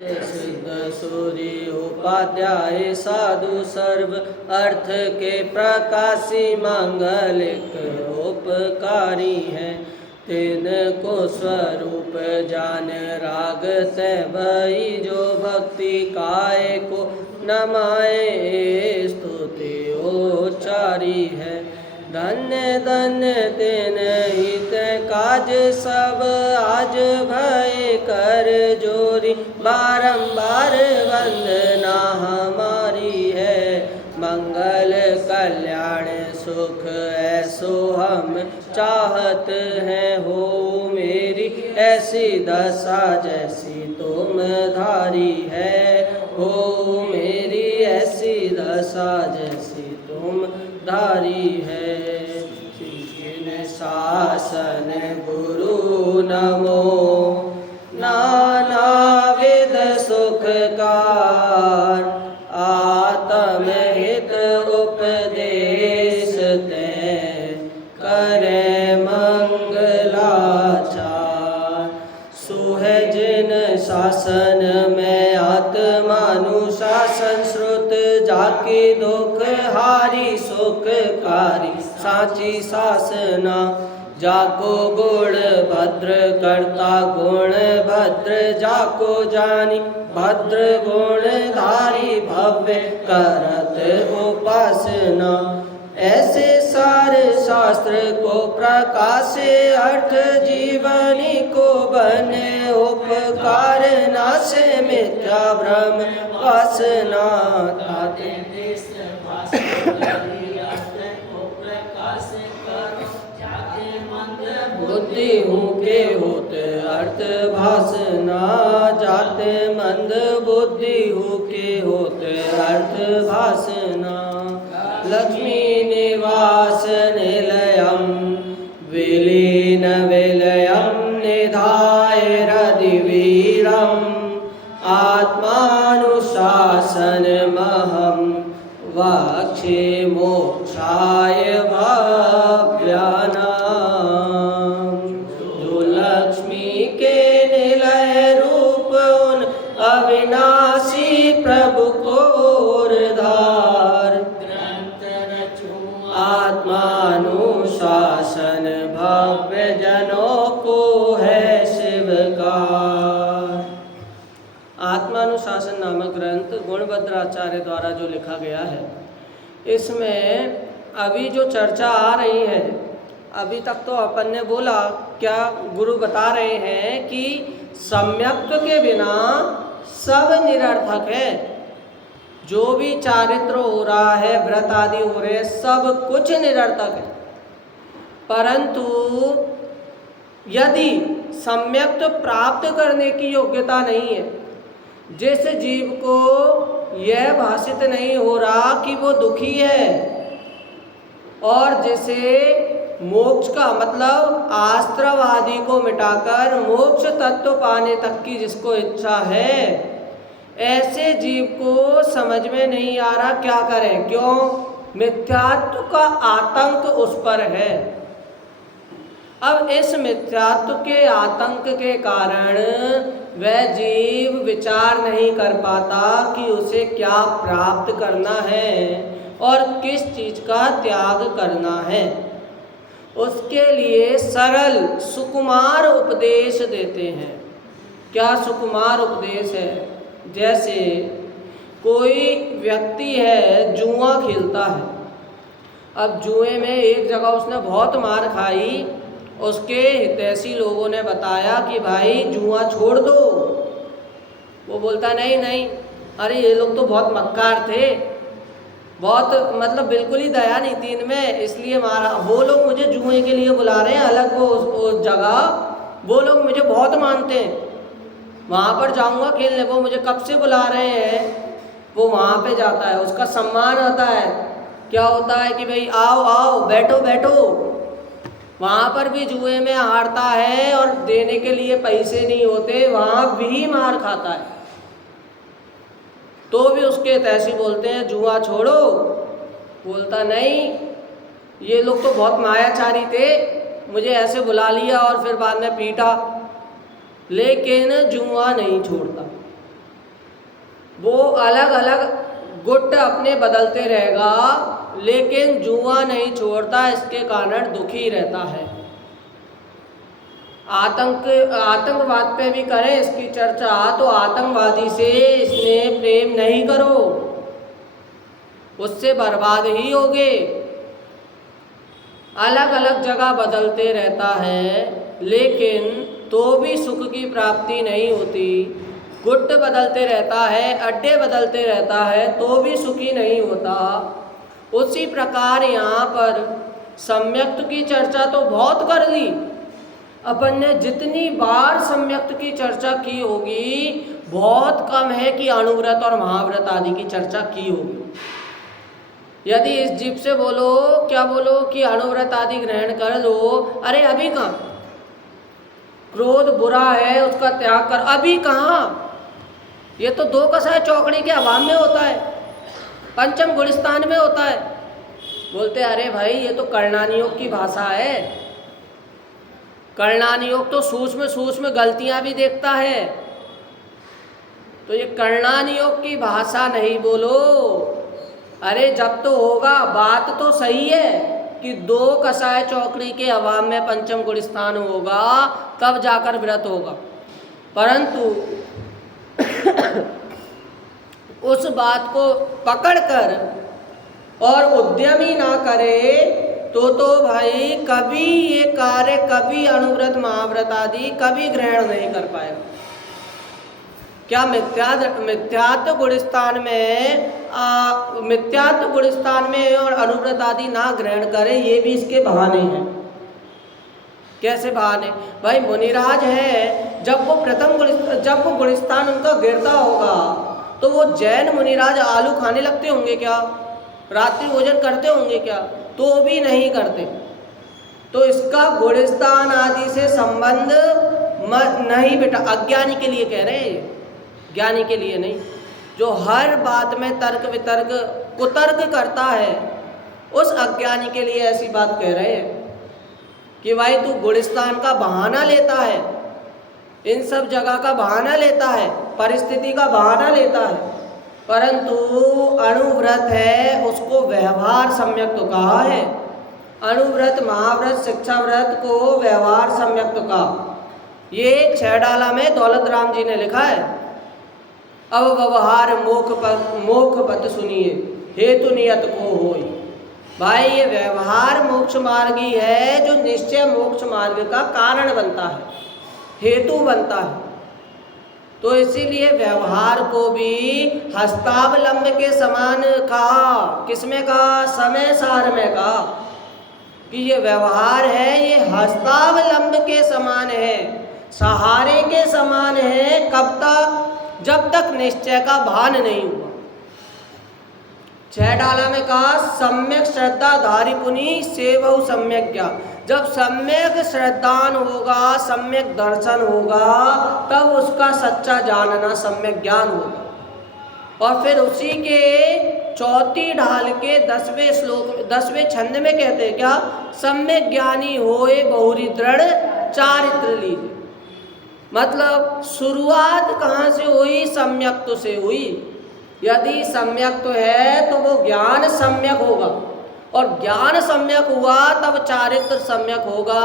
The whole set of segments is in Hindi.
सिद्ध सूर्य उपाध्याय साधु सर्व अर्थ के प्रकाशी मंगलिक उपकारी है। तिनको स्वरूप जान राग से भई जो भक्ति काय को नमाए स्तुति उच्चारी है। धन्य धन्य तेन हित काज सब आज भय कर जोरी बारंबार वंदना हमारी है। मंगल कल्याण सुख ऐसो हम चाहत हैं हो मेरी ऐसी दशा जैसी तुम धारी है। हो मेरी ऐसी दशा जैसी तुम धारी है। शासन गुरु नमो नाना विध सुखकार आत्म हित उपदेश ते करे मंगलाचार। सुहजिन शासन में आत्मानुशासन श्रुत जाकी दुख हारी सुखकारी साची शासना। जाको गुण भद्र करता गुण भद्र जाको जानी भद्र गुण धारी भव्य करत उपासना। ऐसे सारे शास्त्र को प्रकाशे अर्थ जीवनी को बने उपकार नाशे मिथ्या भ्रम वासना। बुद्धि हूँ के होते अर्थ भासना जाते मंद बुद्धि हूँ के होते अर्थ भासना। लक्ष्मी निवास निलयम विलीन विलयम निधाय रदिवीरम आत्मानुशासन महम वाक्षे मोक्षाय भव्यानाम। जो लक्ष्मी के निलय रूप उन अविनाशी प्रभु को धार आत्मानुशासन भव्य जनों को है शिवकार। आत्मानुशासन नामक ग्रंथ गुणभद्राचार्य द्वारा जो लिखा गया है, इसमें अभी जो चर्चा आ रही है, अभी तक तो अपन ने बोला क्या गुरु बता रहे हैं कि सम्यक्त्व के बिना सब निरर्थक है। जो भी चारित्र हो रहा है, व्रत आदि हो रहे हैं, सब कुछ निरर्थक है। परंतु यदि सम्यक्त्व प्राप्त करने की योग्यता नहीं है, जिस जीव को यह भाषित नहीं हो रहा कि वो दुखी है और जिसे मोक्ष का मतलब आस्त्रव आदि को मिटाकर मोक्ष तत्व पाने तक की जिसको इच्छा है, ऐसे जीव को समझ में नहीं आ रहा क्या करें। क्यों? मिथ्यात्व का आतंक उस पर है। अब इस मिथ्यात्व के आतंक के कारण वह जीव विचार नहीं कर पाता कि उसे क्या प्राप्त करना है और किस चीज का त्याग करना है। उसके लिए सरल सुकुमार उपदेश देते हैं। क्या सुकुमार उपदेश है? जैसे कोई व्यक्ति है, जुआ खेलता है। अब जुए में एक जगह उसने बहुत मार खाई। उसके हितैषी लोगों ने बताया कि भाई जुआ छोड़ दो। वो बोलता नहीं नहीं, अरे ये लोग तो बहुत मक्कार थे, बहुत मतलब बिल्कुल ही दया नहीं थी इनमें, इसलिए मारा। वो लोग मुझे जुए के लिए बुला रहे हैं, अलग वो जगह, वो लोग मुझे बहुत मानते हैं, वहाँ पर जाऊँगा खेलने। वो मुझे कब से बुला रहे हैं, वो वहाँ पे जाता है, उसका सम्मान होता है। क्या होता है कि भाई आओ आओ बैठो बैठो। वहाँ पर भी जुए में हारता है और देने के लिए पैसे नहीं होते, वहाँ भी मार खाता है। तो भी उसके तैसी बोलते हैं जुआ छोड़ो। बोलता नहीं, ये लोग तो बहुत मायाचारी थे, मुझे ऐसे बुला लिया और फिर बाद में पीटा, लेकिन जुआ नहीं छोड़ता। वो अलग अलग गुट अपने बदलते रहेगा, लेकिन जुआ नहीं छोड़ता, इसके कारण दुखी रहता है। आतंकवाद पे भी करें इसकी चर्चा तो आतंकवादी से इसने प्रेम नहीं करो, उससे बर्बाद ही होगे। अलग अलग जगह बदलते रहता है, लेकिन तो भी सुख की प्राप्ति नहीं होती। गुट बदलते रहता है, अड्डे बदलते रहता है, तो भी सुखी नहीं होता। उसी प्रकार यहाँ पर सम्यक्त की चर्चा तो बहुत कर ली अपन ने। जितनी बार सम्यक्त की चर्चा की होगी, बहुत कम है कि अणुव्रत और महाव्रत आदि की चर्चा की होगी। यदि इस जीव से बोलो, क्या बोलो कि अणुव्रत आदि ग्रहण कर लो, अरे अभी कहाँ, क्रोध बुरा है उसका त्याग कर, अभी कहाँ, ये तो दो कसाय चौकड़ी के अभाव में होता है, पंचम गुणस्थान में होता है। बोलते अरे भाई ये तो कर्णानी योग की भाषा है, कर्णानी योग तो सूक्ष्म सूक्ष्म गलतियां भी देखता है, तो ये कर्णानी योग की भाषा नहीं बोलो। अरे जब तो होगा, बात तो सही है कि दो कसाय चौकड़ी के अभाव में पंचम गुणस्थान होगा, तब जाकर व्रत होगा, परंतु उस बात को पकड़कर और उद्यम ही ना करे तो भाई कभी ये कार्य, कभी अणुव्रत महाव्रत आदि कभी ग्रहण नहीं कर पाएगा। क्या मिथ्यात्व गुणस्थान में और अणुव्रत आदि ना ग्रहण करे, ये भी इसके बहाने हैं। कैसे बहाने भाई? मुनिराज है, जब वो गुणस्थान उनका गिरता होगा तो वो जैन मुनिराज आलू खाने लगते होंगे क्या? रात्रि भोजन करते होंगे क्या? तो भी नहीं करते। तो इसका गुणस्थान आदि से संबंध नहीं बेटा, अज्ञानी के लिए कह रहे हैं, ज्ञानी के लिए नहीं। जो हर बात में तर्क वितर्क कुतर्क करता है, उस अज्ञानी के लिए ऐसी बात कह रहे हैं कि भाई तू गुणस्थान का बहाना लेता है, इन सब जगह का बहाना लेता है, परिस्थिति का बहाना लेता है, परंतु अणुव्रत है उसको व्यवहार सम्यक तो कहा है। अणुव्रत महाव्रत शिक्षाव्रत को व्यवहार सम्यक तो कहा। ये 6 डाला में दौलत राम जी ने लिखा है। अब व्यवहार मोक्ष पथ सुनिए, हेतु नियत को होई। भाई ये व्यवहार मोक्ष मार्ग ही है, जो निश्चय मोक्ष मार्ग का कारण बनता है, हेतु बनता है। तो इसीलिए व्यवहार को भी हस्तावलंब के समान कहा। किसमें कहा? समय सार में कहा कि ये व्यवहार है, ये हस्तावलंब के समान है, सहारे के समान है। कब तक? जब तक निश्चय का भान नहीं हुआ। 6 डाला में कहा सम्यक श्रद्धा धारी पुनि सेवहु सम्यक ज्ञान। जब सम्यक श्रद्धान होगा, सम्यक दर्शन होगा, तब उसका सच्चा जानना सम्यक ज्ञान होगा। और फिर उसी के 4 ढाल के 10वें श्लोक में 10वें छंद में कहते हैं क्या? सम्यक ज्ञानी होए बहुरी दृढ़ चारित्र लीजिए। मतलब शुरुआत कहाँ से हुई? सम्यक्त से हुई। यदि सम्यक तो है तो वो ज्ञान सम्यक होगा, और ज्ञान सम्यक हुआ तब चारित्र सम्यक होगा,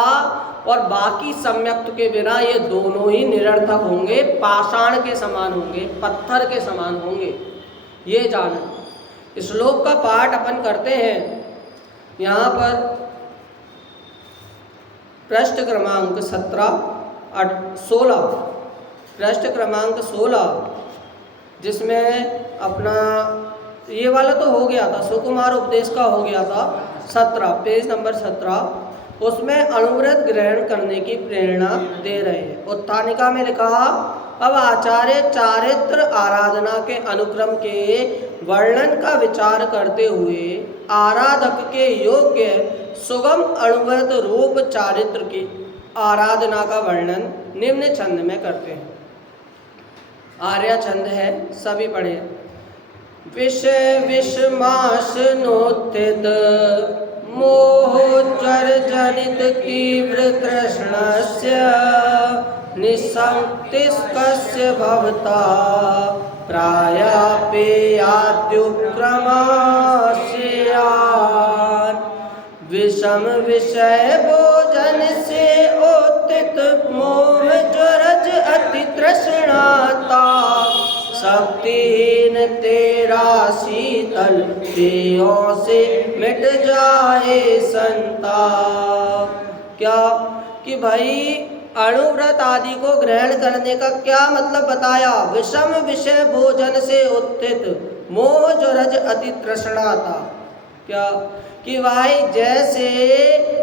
और बाकी सम्यक्त के बिना ये दोनों ही निरर्थक होंगे, पाषाण के समान होंगे, पत्थर के समान होंगे। ये जान श्लोक का पाठ अपन करते हैं। यहाँ पर पृष्ठ क्रमांक 16 पृष्ठ क्रमांक 16, जिसमें अपना ये वाला तो हो गया था, सुकुमार उपदेश का हो गया था 17, पेज नंबर 17, उसमें अणुव्रत ग्रहण करने की प्रेरणा दे रहे हैं। उत्थानिका में लिखा अब आचार्य चारित्र आराधना के अनुक्रम के वर्णन का विचार करते हुए आराधक के योग्य सुगम अणुव्रत रूप चारित्र की आराधना का वर्णन निम्न छंद में करते हैं। आर्या छंद है, सभी पढ़े। विषय विषमाश नोत्थित मोहोज्वर जनित तीव्र तृष्णस्य निसंक्तिस्कस्य भवता प्रायः विषम विषय भोजन से उत्थित मोह जो रज अति तृष्णाता, शक्तिहीन तेरा शीतल पेयों से मिट जाए संताप। क्या कि भाई अणुव्रत आदि को ग्रहण करने का क्या मतलब बताया। विषम विषय भोजन से उत्थित मोह जो रज अति तृष्णाता। क्या कि भाई जैसे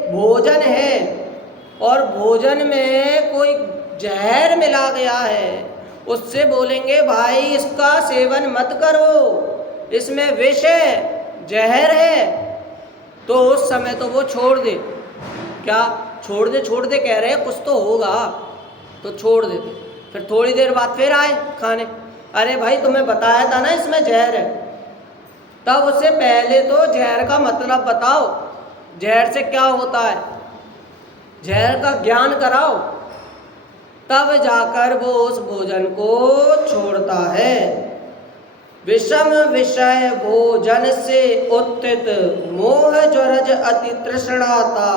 भोजन है और भोजन में कोई जहर मिला गया है, उससे बोलेंगे भाई इसका सेवन मत करो, इसमें विष है, जहर है, तो उस समय तो वो छोड़ दे। क्या छोड़ दे कह रहे हैं, कुछ तो होगा तो छोड़ देते। फिर थोड़ी देर बाद फिर आए खाने, अरे भाई तुम्हें बताया था ना इसमें जहर है। तब उससे पहले तो जहर का मतलब बताओ, जहर से क्या होता है, जहर का ज्ञान कराओ, तब जाकर वो उस भोजन को छोड़ता है। विषम विषय भोजन से उत्थित मोह जो रज अति तृष्णाता।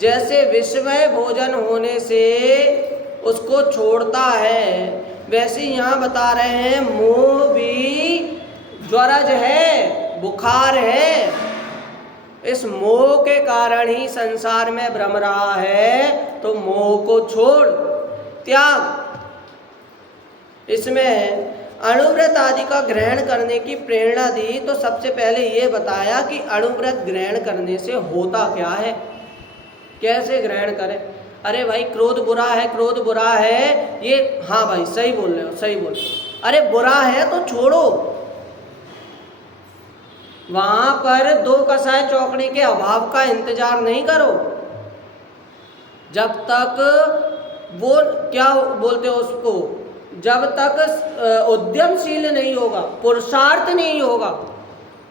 जैसे विषमय भोजन होने से उसको छोड़ता है, वैसे यहाँ बता रहे हैं मोह भी ज्वरज है, बुखार है। इस मोह के कारण ही संसार में भ्रम रहा है, तो मोह को छोड़, त्याग। इसमें अणुव्रत आदि का ग्रहण करने की प्रेरणा दी, तो सबसे पहले ये बताया कि अणुव्रत ग्रहण करने से होता क्या है, कैसे ग्रहण करें। अरे भाई क्रोध बुरा है, क्रोध बुरा है, ये हाँ भाई सही बोल रहे हो, सही बोल रहे हो। अरे बुरा है तो छोड़ो, वहां पर दो कसाय चौकड़ी के अभाव का इंतजार नहीं करो। जब तक वो क्या बोलते हो उसको, जब तक उद्यमशील नहीं होगा, पुरुषार्थ नहीं होगा,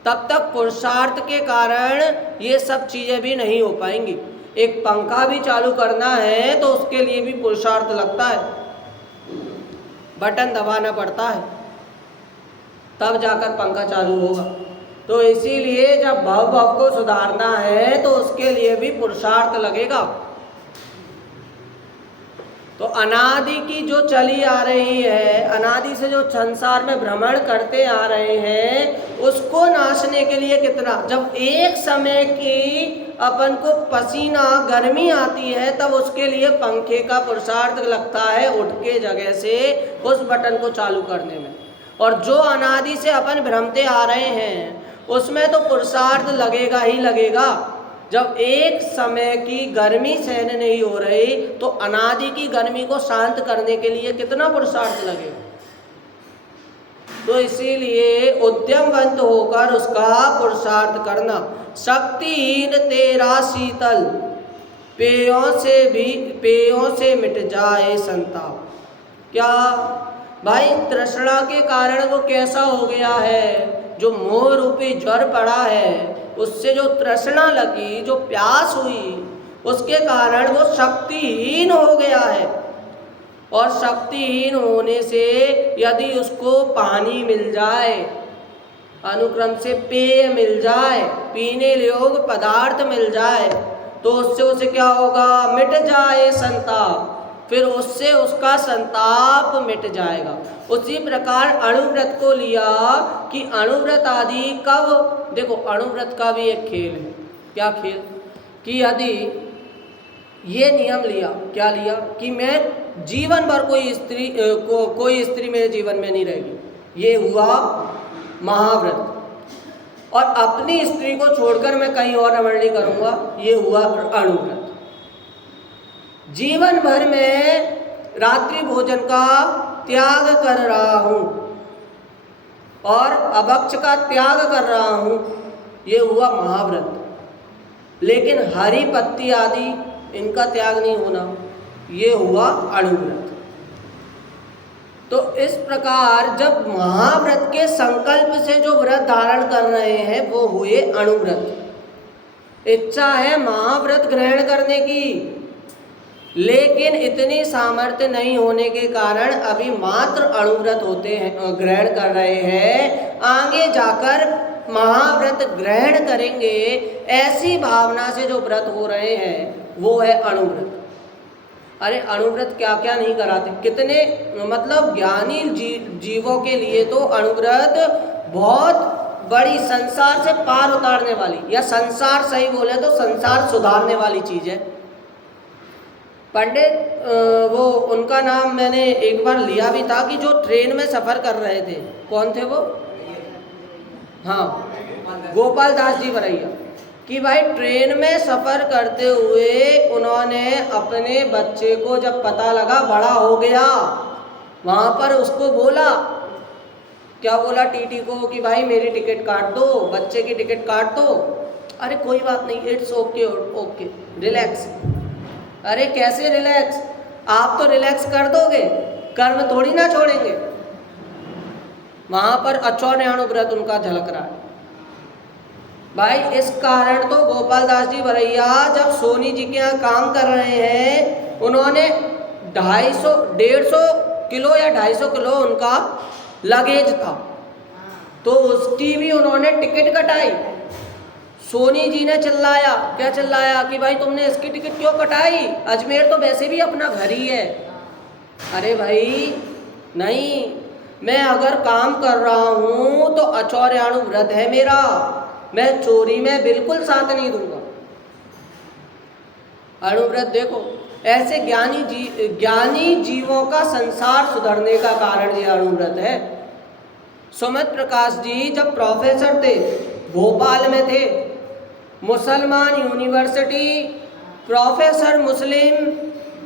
तब तक पुरुषार्थ के कारण ये सब चीजें भी नहीं हो पाएंगी। एक पंखा भी चालू करना है तो उसके लिए भी पुरुषार्थ लगता है, बटन दबाना पड़ता है, तब जाकर पंखा चालू होगा। तो इसीलिए जब भाव को सुधारना है तो उसके लिए भी पुरुषार्थ लगेगा। तो अनादि की जो चली आ रही है, अनादि से जो संसार में भ्रमण करते आ रहे हैं, उसको नाशने के लिए कितना, जब एक समय की अपन को पसीना गर्मी आती है, तब उसके लिए पंखे का पुरुषार्थ लगता है उठ के जगह से उस बटन को चालू करने में। और जो अनादि से अपन भ्रमते आ रहे हैं उसमें तो पुरुषार्थ लगेगा ही लगेगा। जब एक समय की गर्मी सहन नहीं हो रही, तो अनादि की गर्मी को शांत करने के लिए कितना पुरुषार्थ लगेगा। तो इसीलिए उद्यमवंत होकर उसका पुरुषार्थ करना। शक्तिहीन तेरा शीतल पेयों से मिट जाए संताप। क्या भाई तृष्णा के कारण वो कैसा हो गया है, जो मोह रूपी ज्वर पड़ा है, उससे जो तृष्णा लगी, जो प्यास हुई, उसके कारण वो शक्तिहीन हो गया है। और शक्तिहीन होने से यदि उसको पानी मिल जाए, अनुक्रम से पेय मिल जाए, पीने योग्य पदार्थ मिल जाए, तो उससे उसे क्या होगा, मिट जाए संताप, फिर उससे उसका संताप मिट जाएगा। उसी प्रकार अणुव्रत को लिया कि अणुव्रत आदि कब, देखो अणुव्रत का भी एक खेल है। क्या खेल, कि यदि ये नियम लिया, क्या लिया कि मैं जीवन भर कोई स्त्री मेरे जीवन में नहीं रहेगी, ये हुआ महाव्रत। और अपनी स्त्री को छोड़कर मैं कहीं और रमण नहीं करूँगा, ये हुआ अणुव्रत। जीवन भर में रात्रि भोजन का त्याग कर रहा हूँ और अभक्ष का त्याग कर रहा हूँ, ये हुआ महाव्रत। लेकिन हरी पत्ती आदि इनका त्याग नहीं होना, ये हुआ अणुव्रत। तो इस प्रकार जब महाव्रत के संकल्प से जो व्रत धारण कर रहे हैं वो हुए अणुव्रत। इच्छा है महाव्रत ग्रहण करने की, लेकिन इतनी सामर्थ्य नहीं होने के कारण अभी मात्र अणुव्रत होते हैं, ग्रहण कर रहे हैं। आगे जाकर महाव्रत ग्रहण करेंगे, ऐसी भावना से जो व्रत हो रहे हैं वो है अणुव्रत। अरे अणुव्रत क्या क्या नहीं कराते, कितने मतलब ज्ञानी जीवों के लिए तो अणुव्रत बहुत बड़ी संसार से पार उतारने वाली, या संसार सही बोले तो संसार सुधारने वाली चीज़ है। पंडित वो उनका नाम मैंने एक बार लिया भी था कि जो ट्रेन में सफ़र कर रहे थे, कौन थे वो? हाँ, गोपाल दास जी बरैया। कि भाई ट्रेन में सफ़र करते हुए उन्होंने अपने बच्चे को जब पता लगा बड़ा हो गया, वहाँ पर उसको बोला, क्या बोला टीटी को कि भाई मेरी टिकट काट दो, बच्चे की टिकट काट दो। अरे कोई बात नहीं, इट्स ओके ओके, रिलैक्स। अरे कैसे रिलैक्स, आप तो रिलैक्स कर दोगे, कर्म थोड़ी ना छोड़ेंगे। वहाँ पर अचौर्याणु व्रत उनका झलक रहा है भाई। इस कारण तो गोपाल दास जी बरैया जब सोनी जी के यहाँ काम कर रहे हैं, उन्होंने 150 किलो या 250 किलो उनका लगेज था, तो उसकी भी उन्होंने टिकट कटाई। सोनी जी ने चिल्लाया, क्या चिल्लाया कि भाई तुमने इसकी टिकट क्यों कटाई, अजमेर तो वैसे भी अपना घर ही है। अरे भाई नहीं, मैं अगर काम कर रहा हूँ तो अचौर्याणु व्रत है मेरा, मैं चोरी में बिल्कुल साथ नहीं दूंगा। अणुव्रत देखो, ऐसे ज्ञानी जीवों का संसार सुधरने का कारण ये अणुव्रत है। सुमित प्रकाश जी जब प्रोफेसर थे, भोपाल में थे, मुसलमान यूनिवर्सिटी, प्रोफेसर मुस्लिम,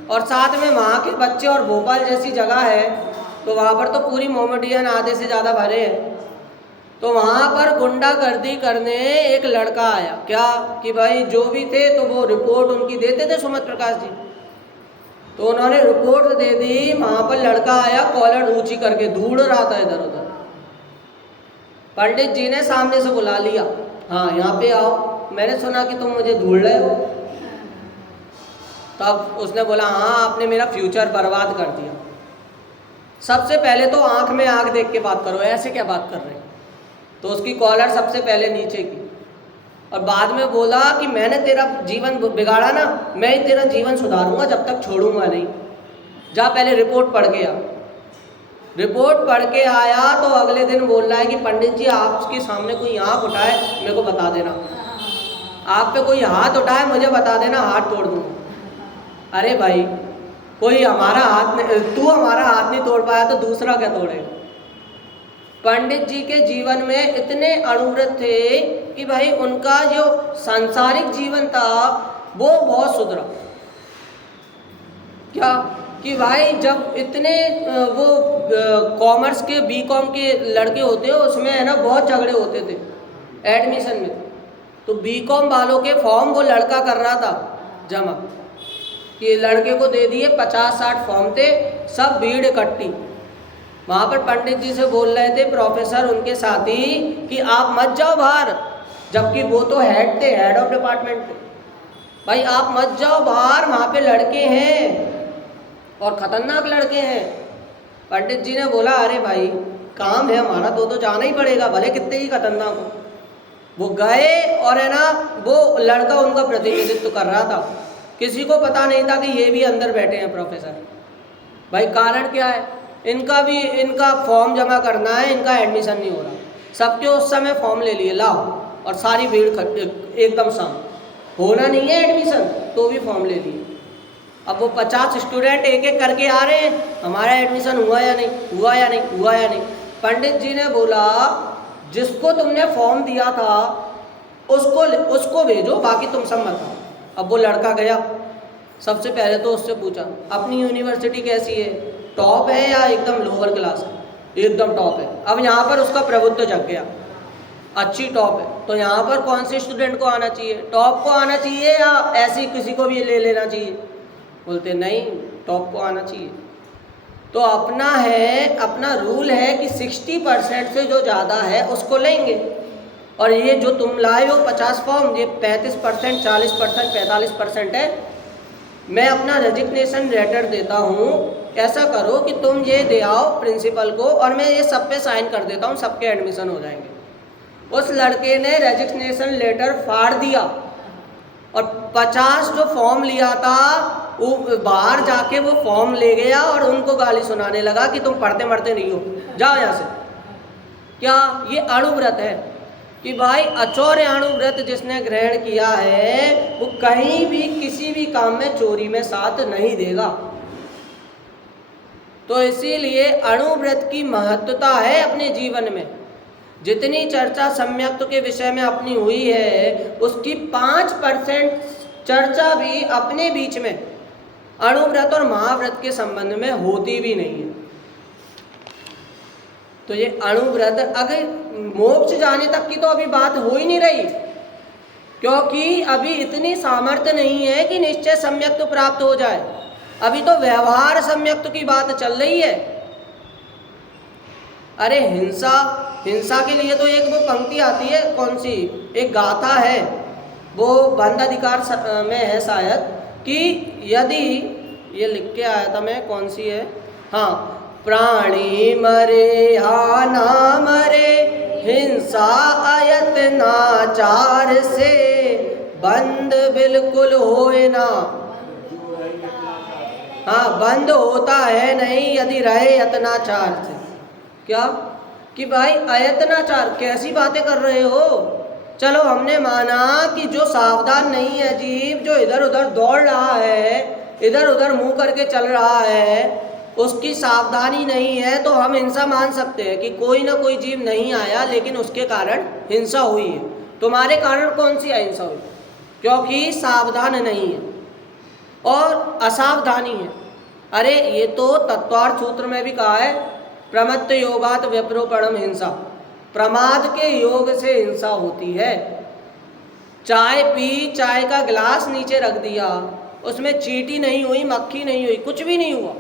और साथ में वहाँ के बच्चे, और भोपाल जैसी जगह है तो वहाँ पर तो पूरी मोमेडियन आधे से ज़्यादा भरे हैं। तो वहाँ पर गुंडागर्दी करने एक लड़का आया, क्या कि भाई जो भी थे तो वो रिपोर्ट उनकी देते थे सुमित प्रकाश जी, तो उन्होंने रिपोर्ट दे दी। वहाँ पर लड़का आया कॉलर ऊंची करके दौड़ रहा था इधर उधर। पंडित जी ने सामने से बुला लिया, हाँ यहाँ पे आओ, मैंने सुना कि तुम मुझे ढूंढ रहे हो। तब उसने बोला, हाँ आपने मेरा फ्यूचर बर्बाद कर दिया। सबसे पहले तो आंख में आंख देख के बात करो, ऐसे क्या बात कर रहे हैं। तो उसकी कॉलर सबसे पहले नीचे की, और बाद में बोला कि मैंने तेरा जीवन बिगाड़ा ना, मैं ही तेरा जीवन सुधारूंगा, जब तक छोड़ूंगा नहीं। जा पहले रिपोर्ट पढ़ के आ। रिपोर्ट पढ़ के आया तो अगले दिन बोल रहा है कि पंडित जी आपके सामने कोई आँख उठाए मेरे को बता देना, आप पे कोई हाथ उठाए मुझे बता देना, हाथ तोड़ दूँगा। अरे भाई कोई हमारा हाथ नहीं, तू हमारा हाथ नहीं तोड़ पाया तो दूसरा क्या तोड़ेगा। पंडित जी के जीवन में इतने अणुव्रत थे कि भाई उनका जो सांसारिक जीवन था वो बहुत सुधरा। क्या कि भाई जब इतने वो कॉमर्स के बीकॉम के लड़के होते हैं उसमें है ना बहुत झगड़े होते थे एडमिशन में, तो बीकॉम वालों के फॉर्म वो लड़का कर रहा था जमा, कि लड़के को दे दिए 50-60 फॉर्म थे, सब भीड़ इकट्ठी। वहाँ पर पंडित जी से बोल रहे थे प्रोफेसर उनके साथी कि आप मत जाओ बाहर, जबकि वो तो हेड थे, हेड ऑफ डिपार्टमेंट थे। भाई आप मत जाओ बाहर, वहाँ पे लड़के हैं और ख़तरनाक लड़के हैं। पंडित जी ने बोला अरे भाई काम है हमारा तो जाना ही पड़ेगा, भले कितने ही खतरनाक हो। वो गए और है ना वो लड़का उनका प्रतिनिधित्व कर रहा था, किसी को पता नहीं था कि ये भी अंदर बैठे हैं प्रोफेसर। भाई कारण क्या है, इनका फॉर्म जमा करना है, इनका एडमिशन नहीं हो रहा। सबके उस समय फॉर्म ले लिए लाओ, और सारी भीड़ एकदम शाम, होना नहीं है एडमिशन तो भी फॉर्म ले लिए। अब वो 50 स्टूडेंट एक एक करके आ रहे हैं, हमारा एडमिशन हुआ या नहीं, हुआ या नहीं, हुआ या नहीं। पंडित जी ने बोला जिसको तुमने फॉर्म दिया था उसको भेजो, बाकी तुम सब मत आओ। अब वो लड़का गया, सबसे पहले तो उससे पूछा अपनी यूनिवर्सिटी कैसी है, टॉप है या एकदम लोअर क्लास है। एकदम टॉप है। अब यहाँ पर उसका प्रभुत्व जग गया, अच्छी टॉप है, तो यहाँ पर कौन से स्टूडेंट को आना चाहिए, टॉप को आना चाहिए या ऐसी किसी को भी ले लेना चाहिए। बोलते नहीं, टॉप को आना चाहिए। तो अपना है, अपना रूल है कि 60% से जो ज़्यादा है उसको लेंगे, और ये जो तुम लाए हो 50 फॉर्म, ये 35%, 40%, 45% है। मैं अपना रेजिग्नेशन लेटर देता हूँ, ऐसा करो कि तुम ये दे आओ प्रिंसिपल को, और मैं ये सब पे साइन कर देता हूँ, सबके एडमिशन हो जाएंगे। उस लड़के ने रेजिग्नेशन लेटर फाड़ दिया और 50 जो फॉर्म लिया था वो बाहर जाके वो फॉर्म ले गया और उनको गाली सुनाने लगा कि तुम पढ़ते मरते नहीं हो, जाओ यहाँ से। क्या ये अणुव्रत है कि भाई अचौर्याणु व्रत जिसने ग्रहण किया है वो कहीं भी किसी भी काम में चोरी में साथ नहीं देगा। तो इसीलिए अणुव्रत की महत्वता है अपने जीवन में। जितनी चर्चा सम्यक्त के विषय में अपनी हुई है उसकी 5% चर्चा भी अपने बीच में अणुव्रत और महाव्रत के संबंध में होती भी नहीं है। तो ये अणुव्रत अगर मोक्ष जाने तक की तो अभी बात हो ही नहीं रही, क्योंकि अभी इतनी सामर्थ्य नहीं है कि निश्चय सम्यक्त प्राप्त हो जाए। अभी तो व्यवहार सम्यक्त की बात चल रही है। अरे हिंसा के लिए तो एक वो पंक्ति आती है, कौन सी, एक गाथा है, वो बंद अधिकार में है शायद, कि यदि ये लिख के आया था मैं, कौन सी है, हाँ, प्राणी मरे हा ना मरे हिंसा अयत्नाचार से बंद बिल्कुल होए ना। हाँ, बंद होता है नहीं यदि रहे यत्नाचार से। क्या कि भाई अयत्नाचार, कैसी बातें कर रहे हो। चलो हमने माना कि जो सावधान नहीं है जीव, जो इधर उधर दौड़ रहा है, इधर उधर मुंह करके चल रहा है, उसकी सावधानी नहीं है, तो हम हिंसा मान सकते हैं कि कोई ना कोई जीव नहीं आया लेकिन उसके कारण हिंसा हुई है। तुम्हारे कारण कौन सी अहिंसा हुई? क्योंकि सावधान नहीं है और असावधानी है। अरे ये तो तत्वार्थ सूत्र में भी कहा है, प्रमत्त योगात व्यपरोपणम हिंसा, प्रमाद के योग से हिंसा होती है। चाय पी, चाय का गिलास नीचे रख दिया, उसमें चींटी नहीं हुई, मक्खी नहीं हुई, कुछ भी नहीं हुआ,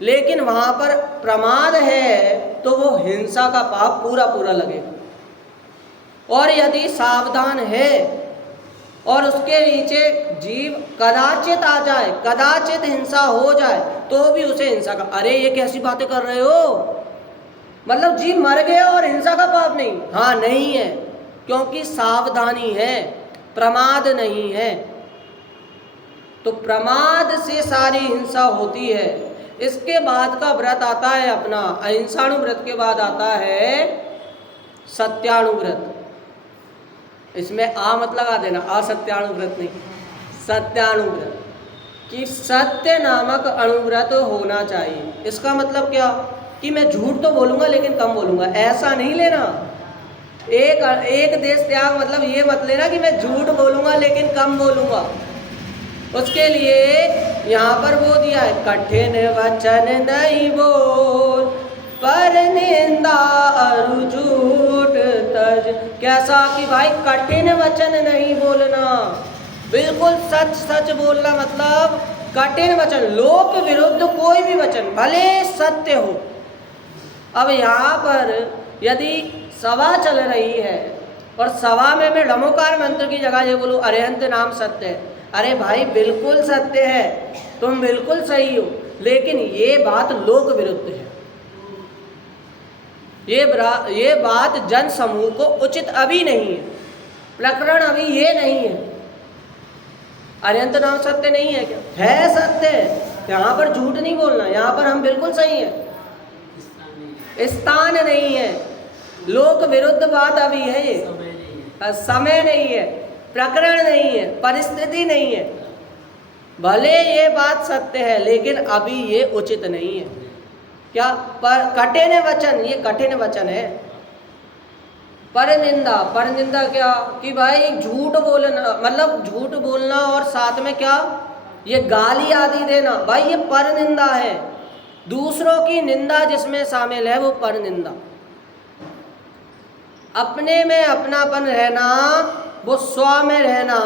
लेकिन वहाँ पर प्रमाद है तो वो हिंसा का पाप पूरा पूरा लगेगा। और यदि सावधान है और उसके नीचे जीव कदाचित आ जाए, कदाचित हिंसा हो जाए, तो भी उसे हिंसा का, अरे ये कैसी बातें कर रहे हो, मतलब जीव मर गया और हिंसा का पाप नहीं? हाँ, नहीं है, क्योंकि सावधानी है, प्रमाद नहीं है। तो प्रमाद से सारी हिंसा होती है। इसके बाद का व्रत आता है अपना अहिंसाणु व्रत के बाद आता है सत्याणु व्रत। इसमें आ मत लगा देना, असत्याणु व्रत नहीं, सत्याणु व्रत, कि सत्य नामक अणुव्रत होना चाहिए। इसका मतलब क्या कि मैं झूठ तो बोलूँगा लेकिन कम बोलूँगा, ऐसा नहीं लेना। एक देश त्याग मतलब ये मत लेना कि मैं झूठ बोलूँगा लेकिन कम बोलूँगा। उसके लिए यहाँ पर वो दिया है, कठिन वचन नहीं बोल पर निंदा अरु झूठ तज। कैसा कि भाई कठिन वचन नहीं बोलना, बिल्कुल सच सच बोलना, मतलब कठिन वचन, लोक विरुद्ध कोई भी वचन भले सत्य हो। अब यहाँ पर यदि सभा चल रही है और सभा में मैं ढमोकार मंत्र की जगह ये बोलूँ अरिहंत नाम सत्य है, अरे भाई बिल्कुल सत्य है, तुम बिल्कुल सही हो, लेकिन ये बात लोक विरुद्ध है, ये बात जन समूह को उचित अभी नहीं है, प्रकरण अभी ये नहीं है। अरिहंत नाम सत्य नहीं है क्या? है, सत्य है। यहाँ पर झूठ नहीं बोलना, यहाँ पर हम बिल्कुल सही हैं, स्थान नहीं है, लोक विरुद्ध बात अभी है, ये समय नहीं है, प्रकरण नहीं है, परिस्थिति नहीं है। भले ये बात सत्य है लेकिन अभी ये उचित नहीं है। क्या? पर कठिन वचन, ये कठिन वचन है। परनिंदा, परनिंदा क्या कि भाई झूठ बोलना, मतलब झूठ बोलना और साथ में क्या, ये गाली आदि देना, भाई ये परनिंदा है। दूसरों की निंदा जिसमें शामिल है वो परनिंदा। अपने में अपनापन रहना, वो स्व में रहना,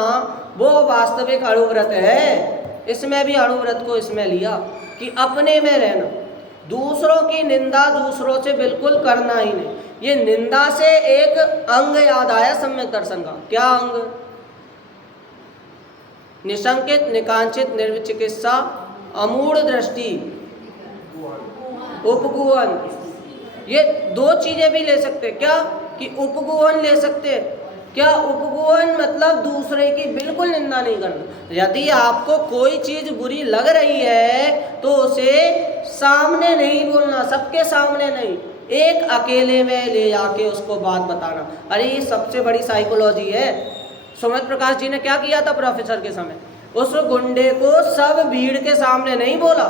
वो वास्तविक अणुव्रत है। इसमें भी अणुव्रत को इसमें लिया कि अपने में रहना, दूसरों की निंदा दूसरों से बिल्कुल करना ही नहीं। ये निंदा से एक अंग याद आया सम्यक दर्शन का। क्या अंग? निशंकित, निकांक्षित, निर्विचिकित्सा, अमूढ़ दृष्टि, उपगुहन, ये दो चीजें भी ले सकते। क्या? कि उपगोहन ले सकते हैं। क्या उपगोहन मतलब दूसरे की बिल्कुल निंदा नहीं करना। यदि आपको कोई चीज़ बुरी लग रही है तो उसे सामने नहीं बोलना, सबके सामने नहीं, एक अकेले में ले जाके उसको बात बताना। अरे ये सबसे बड़ी साइकोलॉजी है। सुमित प्रकाश जी ने क्या किया था प्रोफेसर के समय, उस गुंडे को सब भीड़ के सामने नहीं बोला,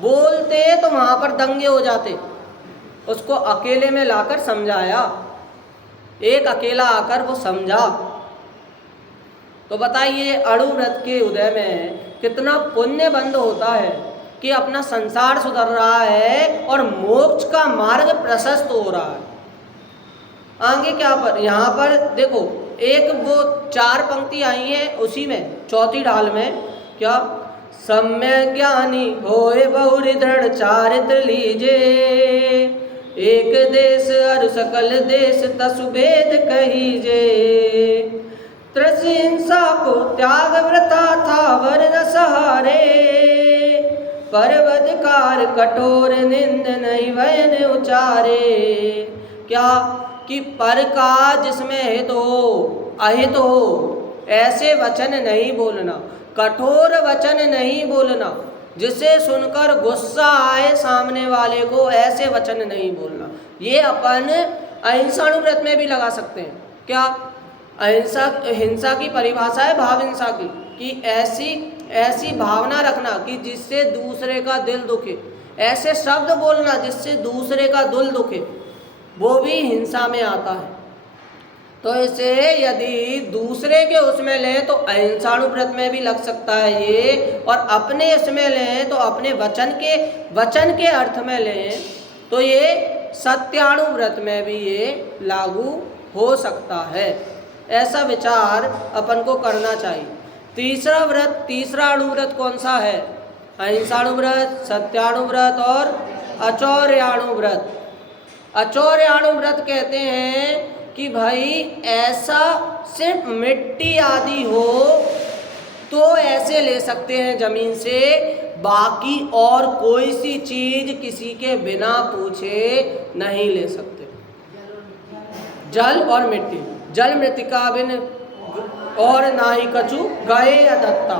बोलते तो वहां पर दंगे हो जाते। उसको अकेले में लाकर समझाया, एक अकेला आकर वो समझा। तो बताइए अणु व्रत के उदय में कितना पुण्य बंद होता है कि अपना संसार सुधर रहा है और मोक्ष का मार्ग प्रशस्त हो रहा है। आगे क्या पर यहाँ पर देखो, एक वो 4 पंक्ति आई है उसी में चौथी ढाल में, क्या सम्यक ज्ञानी होए बहुरी दृढ़ चारित्र लीजे, एक देश अरु सकल देश तसु भेद कहीजे, त्रस हिंसा को त्याग व्रता था वर न सहारे, परवधकार कठोर निंद नहीं वयन उचारे। क्या कि पर का जिसमें हित हो अहित हो ऐसे वचन नहीं बोलना, कठोर वचन नहीं बोलना, जिसे सुनकर गुस्सा आए सामने वाले को ऐसे वचन नहीं बोलना। ये अपन अहिंसाणु व्रत में भी लगा सकते हैं। क्या अहिंसा, हिंसा की परिभाषा है भाव हिंसा की, कि ऐसी भावना रखना कि जिससे दूसरे का दिल दुखे, ऐसे शब्द बोलना जिससे दूसरे का दिल दुखे, वो भी हिंसा में आता है। तो इसे यदि दूसरे के उसमें लें तो अहिंसाणु व्रत में भी लग सकता है ये, और अपने इसमें लें तो अपने वचन के अर्थ में लें तो ये सत्याणु व्रत में भी ये लागू हो सकता है। ऐसा विचार अपन को करना चाहिए। तीसरा अणु व्रत कौन सा है? अहिंसाणु व्रत, सत्याणु व्रत और अचौर्याणु व्रत। अचौर्याणु व्रत कहते हैं कि भाई ऐसा सिर्फ मिट्टी आदि हो तो ऐसे ले सकते हैं जमीन से, बाकी और कोई सी चीज किसी के बिना पूछे नहीं ले सकते। जल और मिट्टी, जल मृतिका बिन और ना ही कछु गए अदत्ता।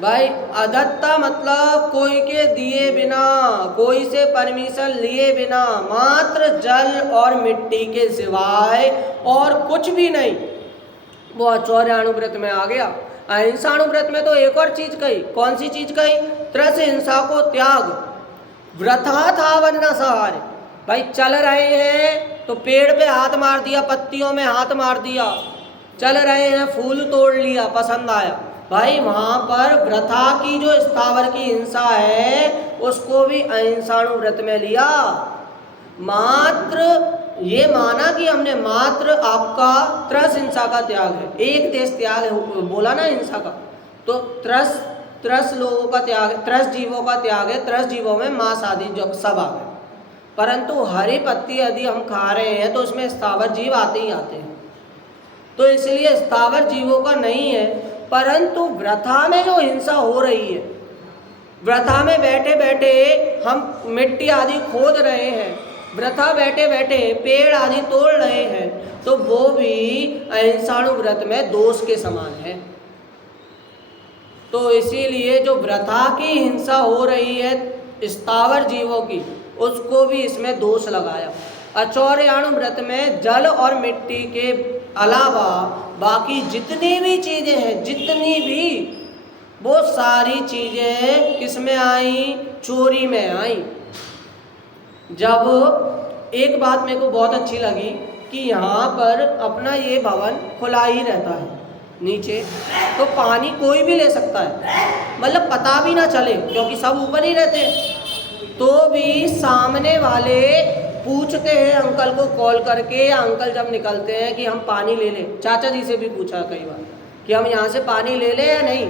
भाई अदत्ता मतलब कोई के दिए बिना, कोई से परमिशन लिए बिना, मात्र जल और मिट्टी के सिवाय और कुछ भी नहीं। वो अचौर्याणु व्रत में आ गया। अहिंसाणु व्रत में तो एक और चीज कही, कौन सी चीज कही? त्रस हिंसा को त्याग, व्रथा था वरना सहारे। भाई चल रहे हैं तो पेड़ पे हाथ मार दिया, पत्तियों में हाथ मार दिया, चल रहे हैं फूल तोड़ लिया, पसंद आया, भाई वहाँ पर व्रथा की जो स्थावर की हिंसा है उसको भी अहिंसाणु व्रत में लिया। मात्र ये माना कि हमने मात्र आपका त्रस हिंसा का त्याग है, एक देश त्याग है, बोला ना हिंसा का, तो त्रस लोगों का त्याग है, त्रस जीवों का त्याग है। त्रस जीवों में मांस आदि जो सब आ गए, परंतु हरी पत्ती यदि हम खा रहे हैं तो उसमें स्थावर जीव आते ही आते हैं, तो इसलिए स्थावर जीवों का नहीं है। परंतु व्रथा में जो हिंसा हो रही है, व्रथा में बैठे बैठे हम मिट्टी आदि खोद रहे हैं, व्रथा बैठे बैठे पेड़ आदि तोड़ रहे हैं, तो वो भी अहिंसाणु व्रत में दोष के समान है। तो इसीलिए जो व्रथा की हिंसा हो रही है स्थावर जीवों की, उसको भी इसमें दोष लगाया। अचौर्याणु व्रत में जल और मिट्टी के अलावा बाकी जितनी भी चीज़ें हैं, जितनी भी, वो सारी चीज़ें किस में आई? चोरी में आई। जब एक बात मेरे को बहुत अच्छी लगी कि यहाँ पर अपना ये भवन खुला ही रहता है नीचे, तो पानी कोई भी ले सकता है, मतलब पता भी ना चले क्योंकि सब ऊपर ही रहते हैं। तो भी सामने वाले पूछते हैं अंकल को कॉल करके, या अंकल जब निकलते हैं कि हम पानी ले लें, चाचा जी से भी पूछा कई बार कि हम यहाँ से पानी ले लें या नहीं।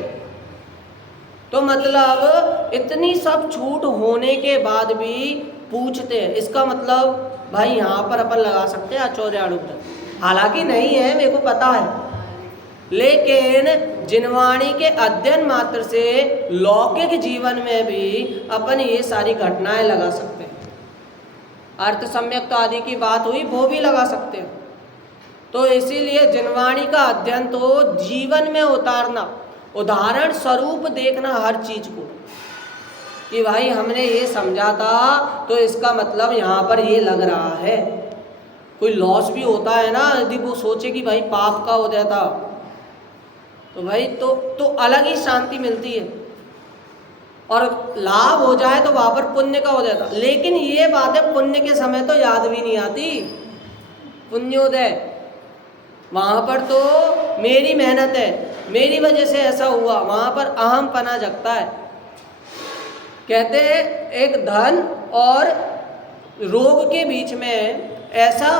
तो मतलब इतनी सब छूट होने के बाद भी पूछते हैं, इसका मतलब भाई यहाँ पर अपन लगा सकते हैं अचौर्याणु व्रत। हालांकि नहीं है, मेरे को पता है, लेकिन जिनवाणी के अध्ययन मात्र से लौकिक जीवन में भी अपन ये सारी घटनाएं लगा सकते हैं। अर्थ सम्यक्त आदि की बात हुई, वो भी लगा सकते हैं। तो इसीलिए जिनवाणी का अध्ययन तो जीवन में उतारना, उदाहरण स्वरूप देखना हर चीज को, कि भाई हमने ये समझा था तो इसका मतलब यहाँ पर ये लग रहा है। कोई लॉस भी होता है ना, यदि वो सोचे कि भाई पाप का हो जाता तो भाई तो अलग ही शांति मिलती है, और लाभ हो जाए तो वहाँ पर पुण्य का हो जाता। लेकिन ये बात है, पुण्य के समय तो याद भी नहीं आती पुण्योदय, वहाँ पर तो मेरी मेहनत है, मेरी वजह से ऐसा हुआ, वहाँ पर अहम पना जगता है। कहते हैं एक धन और रोग के बीच में ऐसा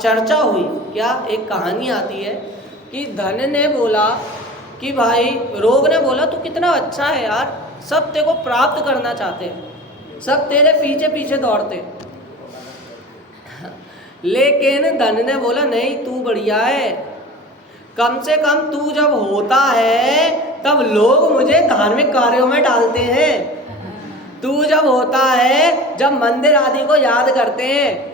चर्चा हुई, क्या एक कहानी आती है कि धन ने बोला कि भाई, रोग ने बोला तू कितना अच्छा है यार, सब तेरे को प्राप्त करना चाहते हैं, सब तेरे पीछे पीछे दौड़ते हैं। लेकिन धन ने बोला नहीं, तू बढ़िया है, कम से कम तू जब होता है तब लोग मुझे धार्मिक कार्यों में डालते हैं, तू जब होता है जब मंदिर आदि को याद करते हैं।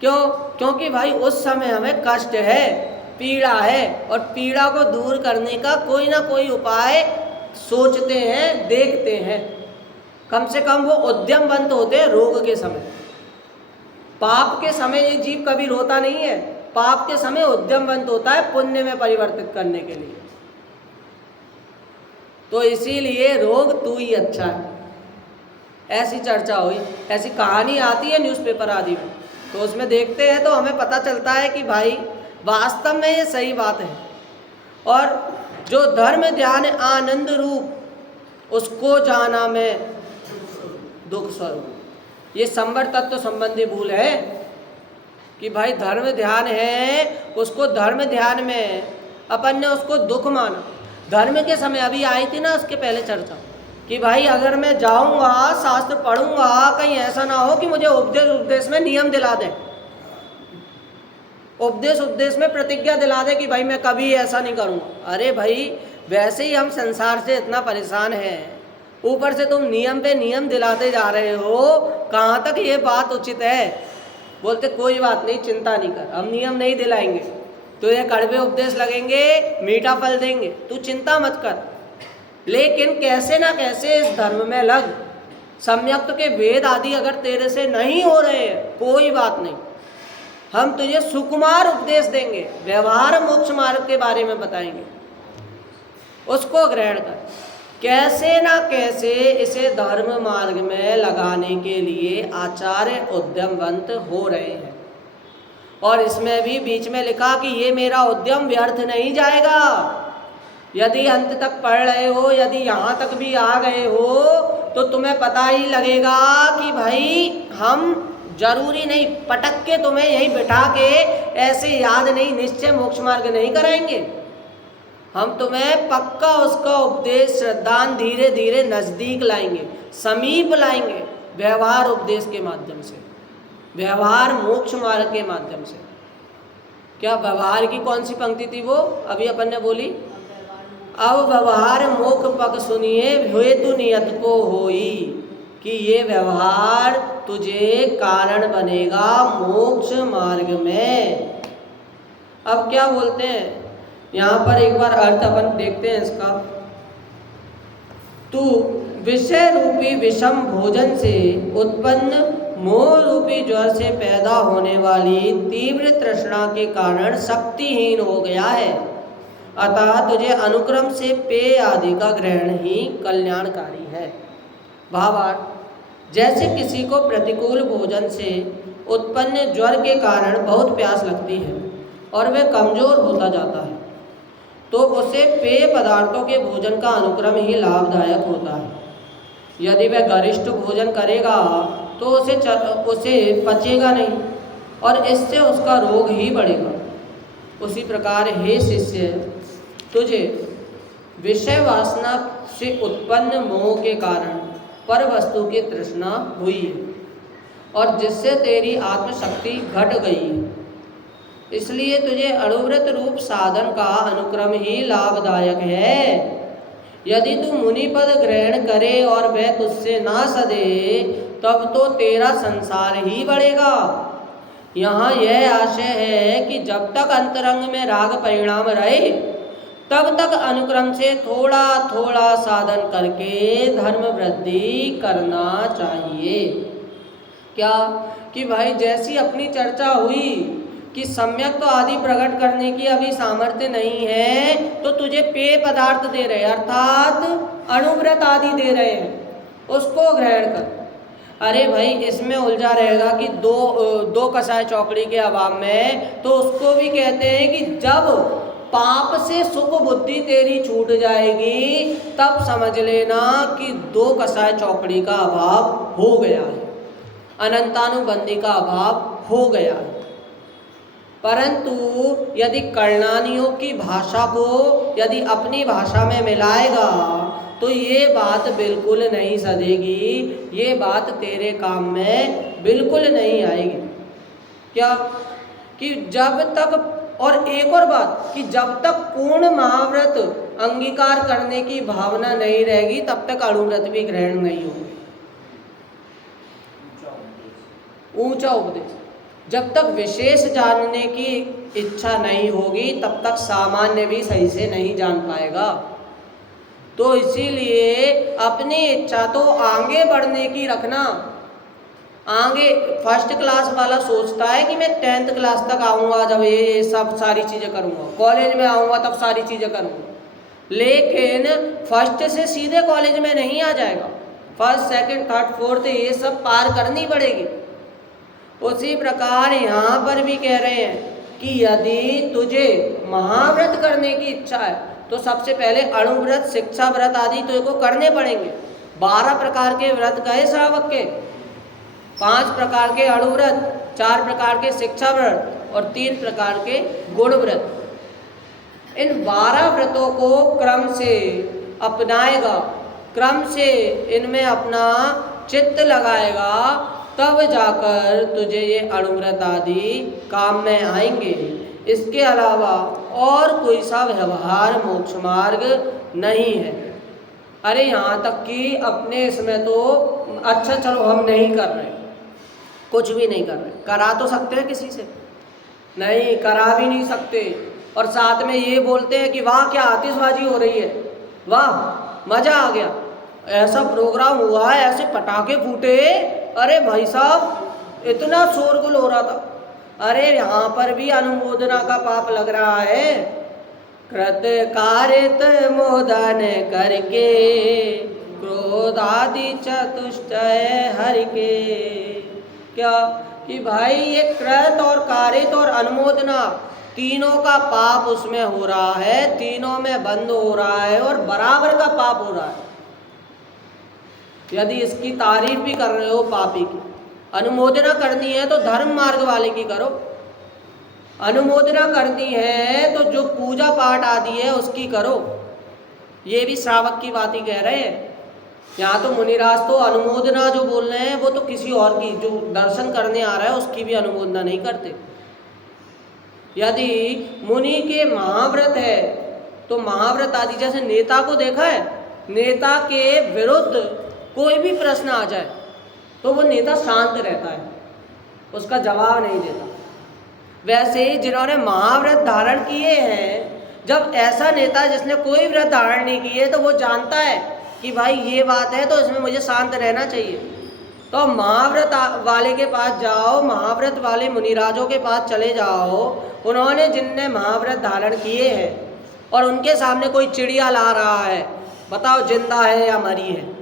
क्यों? क्योंकि भाई उस समय हमें कष्ट है, पीड़ा है, और पीड़ा को दूर करने का कोई ना कोई उपाय सोचते हैं, देखते हैं। कम से कम वो उद्यमवंत होते हैं रोग के समय। पाप के समय ये जीव कभी रोता नहीं है, पाप के समय उद्यमवंत होता है पुण्य में परिवर्तित करने के लिए। तो इसीलिए रोग तू ही अच्छा है, ऐसी चर्चा हुई, ऐसी कहानी आती है न्यूज़पेपर आदि में, तो उसमें देखते हैं तो हमें पता चलता है कि भाई वास्तव में ये सही बात है। और जो धर्म ध्यान आनंद रूप, उसको जाना मैं दुख स्वरूप, ये संवर तत्व संबंधी भूल है कि भाई धर्म ध्यान है, उसको धर्म ध्यान में अपन ने उसको दुख माना। धर्म के समय अभी आई थी ना उसके पहले चर्चा, कि भाई अगर मैं जाऊंगा शास्त्र पढ़ूंगा, कहीं ऐसा ना हो कि मुझे उपदेश में नियम दिला दे, उपदेश में प्रतिज्ञा दिला दे कि भाई मैं कभी ऐसा नहीं करूंगा। अरे भाई, वैसे ही हम संसार से इतना परेशान हैं, ऊपर से तुम नियम पे नियम दिलाते जा रहे हो, कहाँ तक ये बात उचित है? बोलते कोई बात नहीं, चिंता नहीं कर, हम नियम नहीं दिलाएंगे, तो ये कड़वे उपदेश लगेंगे, मीठा फल देंगे, तू चिंता मत कर। लेकिन कैसे ना कैसे इस धर्म में लग, सम्यक्त के वेद आदि अगर तेरे से नहीं हो रहे हैं, कोई बात नहीं, हम तुझे सुकुमार उपदेश देंगे, व्यवहार मोक्ष मार्ग के बारे में बताएंगे, उसको ग्रहण कर। कैसे ना कैसे इसे धर्म मार्ग में लगाने के लिए आचार्य उद्यमवंत हो रहे हैं। और इसमें भी बीच में लिखा कि ये मेरा उद्यम व्यर्थ नहीं जाएगा। यदि अंत तक पढ़ रहे हो, यदि यहाँ तक भी आ गए हो, तो तुम्हें पता ही लगेगा कि भाई हम जरूरी नहीं पटक के तुम्हें यहीं बिठा के ऐसे याद नहीं, निश्चय मोक्ष मार्ग नहीं कराएंगे। हम तुम्हें पक्का उसका उपदेश श्रद्धान धीरे धीरे नज़दीक लाएंगे, समीप लाएंगे, व्यवहार उपदेश के माध्यम से, व्यवहार मोक्ष मार्ग के माध्यम से। क्या व्यवहार की कौन सी पंक्ति थी वो अभी अपन ने बोली? अब व्यवहार मोक्ष पग सुनिए, हेतु नियत को होई, कि ये व्यवहार तुझे कारण बनेगा मोक्ष मार्ग में। अब क्या बोलते हैं यहाँ पर, एक बार अर्थ अपन देखते हैं इसका। तू विषय रूपी विषम भोजन से उत्पन्न मोह रूपी ज्वर से पैदा होने वाली तीव्र तृष्णा के कारण शक्तिहीन हो गया है, अतः तुझे अनुक्रम से पेय आदि का ग्रहण ही कल्याणकारी है। भावार्थ, जैसे किसी को प्रतिकूल भोजन से उत्पन्न ज्वर के कारण बहुत प्यास लगती है और वह कमजोर होता जाता है, तो उसे पेय पदार्थों के भोजन का अनुक्रम ही लाभदायक होता है। यदि वह गरिष्ठ भोजन करेगा तो उसे पचेगा नहीं और इससे उसका रोग ही बढ़ेगा। उसी प्रकार हे शिष्य, तुझे विषय वासना से उत्पन्न मोह के कारण पर वस्तु की तृष्णा हुई है और जिससे तेरी आत्मशक्ति घट गई है, इसलिए तुझे अणुव्रत रूप साधन का अनुक्रम ही लाभदायक है। यदि तू मुनिपद ग्रहण करे और वह तुझसे ना सदे तब तो तेरा संसार ही बढ़ेगा। यहाँ यह आशय है कि जब तक अंतरंग में राग परिणाम रहे तब तक अनुक्रम से थोड़ा थोड़ा साधन करके धर्म वृद्धि करना चाहिए। क्या कि भाई जैसी अपनी चर्चा हुई कि सम्यक तो आदि प्रकट करने की अभी सामर्थ्य नहीं है, तो तुझे पेय पदार्थ दे रहे अर्थात अणुव्रत आदि दे रहे हैं, उसको ग्रहण कर। अरे भाई इसमें उलझा रहेगा कि दो कसाय चौकड़ी के अभाव में, तो उसको भी कहते हैं कि जब पाप से सुख बुद्धि तेरी छूट जाएगी तब समझ लेना कि 2 कसाय चौकड़ी का अभाव हो गया है, अनंतानुबंधी का अभाव हो गया है। परंतु यदि कर्णानियों की भाषा को यदि अपनी भाषा में मिलाएगा तो ये बात बिल्कुल नहीं सधेगी, ये बात तेरे काम में बिल्कुल नहीं आएगी। क्या कि जब तक, और एक और बात कि जब तक पूर्ण महाव्रत अंगीकार करने की भावना नहीं रहेगी तब तक अणुव्रत भी ग्रहण नहीं होगी। ऊंचा उपदेश जब तक विशेष जानने की इच्छा नहीं होगी तब तक सामान्य भी सही से नहीं जान पाएगा। तो इसीलिए अपनी इच्छा तो आगे बढ़ने की रखना। आगे फर्स्ट क्लास वाला सोचता है कि मैं 10th क्लास तक आऊँगा, जब ये सब सारी चीज़ें करूँगा, कॉलेज में आऊँगा तब सारी चीज़ें करूँगा, लेकिन फर्स्ट से सीधे कॉलेज में नहीं आ जाएगा। फर्स्ट, सेकंड, थर्ड, फोर्थ ये सब पार करनी पड़ेगी। उसी प्रकार यहाँ पर भी कह रहे हैं कि यदि तुझे महाव्रत करने की इच्छा है तो सबसे पहले अणुव्रत, शिक्षा व्रत आदि तुझको करने पड़ेंगे। 12 प्रकार के व्रत कहे श्रावक के, 5 प्रकार के अणुव्रत, 4 प्रकार के शिक्षा व्रत और 3 प्रकार के गुण व्रत। इन 12 व्रतों को क्रम से अपनाएगा, क्रम से इनमें अपना चित्त लगाएगा, तब जाकर तुझे ये अणुव्रत आदि काम में आएंगे। इसके अलावा और कोई सा व्यवहार मोक्ष मार्ग नहीं है। अरे यहाँ तक कि अपने इसमें तो अच्छा चलो हम नहीं कर रहे, कुछ भी नहीं कर रहे, करा तो सकते हैं किसी से? नहीं, करा भी नहीं सकते। और साथ में ये बोलते हैं कि वाह क्या आतिशबाजी हो रही है, वाह मज़ा आ गया, ऐसा प्रोग्राम हुआ है, ऐसे पटाखे फूटे, अरे भाई साहब इतना शोरगुल हो रहा था। अरे यहाँ पर भी अनुमोदना का पाप लग रहा है। कृत कारित मोदन करके क्रोधादि चतुष्टय हर के। क्या कि भाई ये कृत और कारित और अनुमोदना तीनों का पाप उसमें हो रहा है, तीनों में बंद हो रहा है और बराबर का पाप हो रहा है। यदि इसकी तारीफ भी कर रहे हो पापी की, अनुमोदना करनी है तो धर्म मार्ग वाले की करो, अनुमोदना करनी है तो जो पूजा पाठ आदि है उसकी करो। ये भी श्रावक की बात ही कह रहे हैं। यहाँ तो मुनिराज तो अनुमोदना जो बोल रहे हैं वो तो किसी और की, जो दर्शन करने आ रहा है उसकी भी अनुमोदना नहीं करते। यदि मुनि के महाव्रत है तो महाव्रत आदि, जैसे नेता को देखा है, नेता के विरुद्ध कोई भी प्रश्न आ जाए तो वो नेता शांत रहता है, उसका जवाब नहीं देता। वैसे ही जिन्होंने महाव्रत धारण किए हैं, जब ऐसा नेता जिसने कोई व्रत धारण नहीं किए तो वो जानता है कि भाई ये बात है तो इसमें मुझे शांत रहना चाहिए, तो महाव्रत वाले के पास जाओ, महाव्रत वाले मुनिराजों के पास चले जाओ, उन्होंने जिनने महाव्रत धारण किए हैं और उनके सामने कोई चिड़िया ला रहा है, बताओ जिंदा है या मरी है?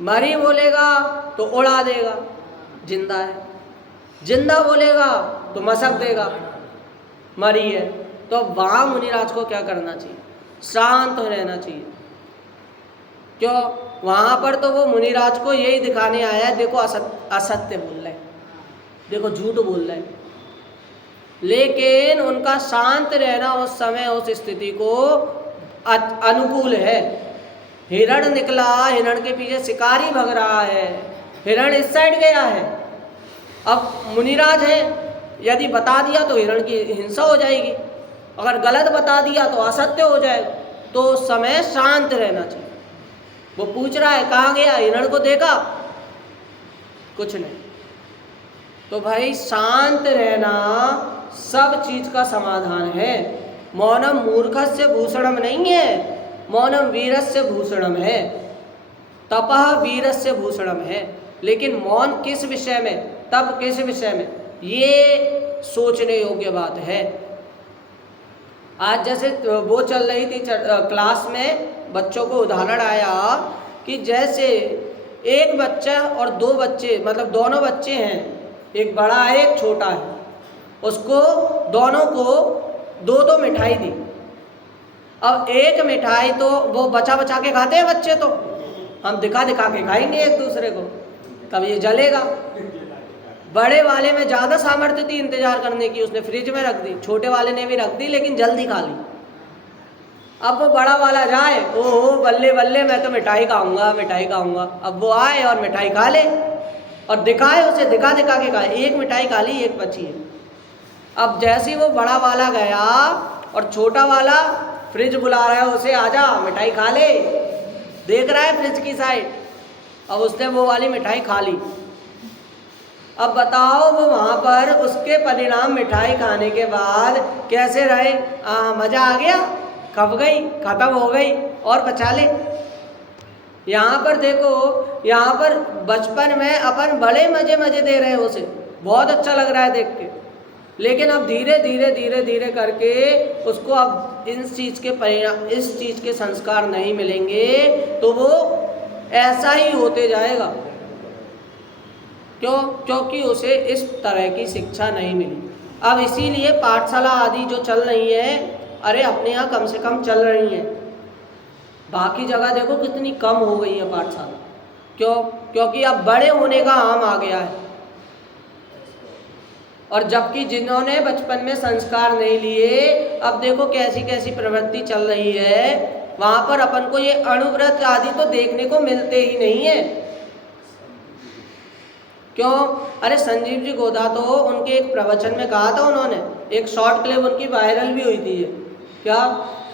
मरी बोलेगा तो उड़ा देगा, जिंदा है। जिंदा बोलेगा तो मसक देगा, मरी है। तो वहाँ मुनिराज को क्या करना चाहिए? शांत रहना चाहिए। क्यों? वहाँ पर तो वो मुनिराज को यही दिखाने आया है, देखो असत्य बोल रहे, देखो झूठ बोल रहे, लेकिन उनका शांत रहना उस समय उस स्थिति को अनुकूल है। हिरण निकला, हिरण के पीछे शिकारी भग रहा है, हिरण इस साइड गया है। अब मुनिराज है, यदि बता दिया तो हिरण की हिंसा हो जाएगी, अगर गलत बता दिया तो असत्य हो जाएगा। तो उस समय शांत रहना चाहिए। वो पूछ रहा है कहाँ गया, हिरण को देखा, कुछ नहीं। तो भाई शांत रहना सब चीज का समाधान है। मौनम मूर्खस्य भूषणम नहीं है, मौनम वीरस्य भूषणम है, तपः वीरस्य भूषणम है। लेकिन मौन किस विषय में, तप किस विषय में, ये सोचने योग्य बात है। आज जैसे वो चल रही थी क्लास में, बच्चों को उदाहरण आया कि जैसे एक बच्चा और दो बच्चे, मतलब दोनों बच्चे हैं, एक बड़ा है एक छोटा है, उसको दोनों को दो दो मिठाई दी। अब एक मिठाई तो वो बचा बचा के खाते हैं बच्चे, तो हम दिखा दिखा के खाएंगे एक दूसरे को, तब ये जलेगा। बड़े वाले में ज़्यादा सामर्थ्य थी इंतजार करने की, उसने फ्रिज में रख दी, छोटे वाले ने भी रख दी लेकिन जल्दी खा ली। अब वो बड़ा वाला जाए, ओहो बल्ले बल्ले मैं तो मिठाई खाऊंगा मिठाई खाऊंगा, अब वो आए और मिठाई खा ले और दिखाए, उसे दिखा दिखा के खाए, एक मिठाई खा ली एक बची है। अब जैसे ही वो बड़ा वाला गया और छोटा वाला फ्रिज बुला रहा है उसे, आजा मिठाई खा ले, देख रहा है फ्रिज की साइड, अब उसने वो वाली मिठाई खा ली। अब बताओ वो वहाँ पर उसके परिणाम मिठाई खाने के बाद कैसे रहे? मज़ा आ गया, खप गई, खत्म हो गई और बचा ले। यहाँ पर देखो, यहाँ पर बचपन में अपन बड़े मज़े मज़े दे रहे हैं उसे, बहुत अच्छा लग रहा है देख के, लेकिन अब धीरे धीरे धीरे धीरे करके उसको अब इस चीज़ के परिणाम, इस चीज़ के संस्कार नहीं मिलेंगे तो वो ऐसा ही होते जाएगा। क्यों? क्योंकि उसे इस तरह की शिक्षा नहीं मिली। अब इसीलिए पाठशाला आदि जो चल रही है, अरे अपने यहाँ कम से कम चल रही हैं, बाकी जगह देखो कितनी कम हो गई है पाठशाला। क्यों? क्योंकि अब बड़े होने का आम आ गया है, और जबकि जिन्होंने बचपन में संस्कार नहीं लिए, अब देखो कैसी कैसी प्रवृत्ति चल रही है, वहाँ पर अपन को ये अणुव्रत आदि तो देखने को मिलते ही नहीं है। क्यों? अरे संजीव जी गोदा तो उनके एक प्रवचन में कहा था उन्होंने, एक शॉर्ट क्लिप उनकी वायरल भी हुई थी, ये क्या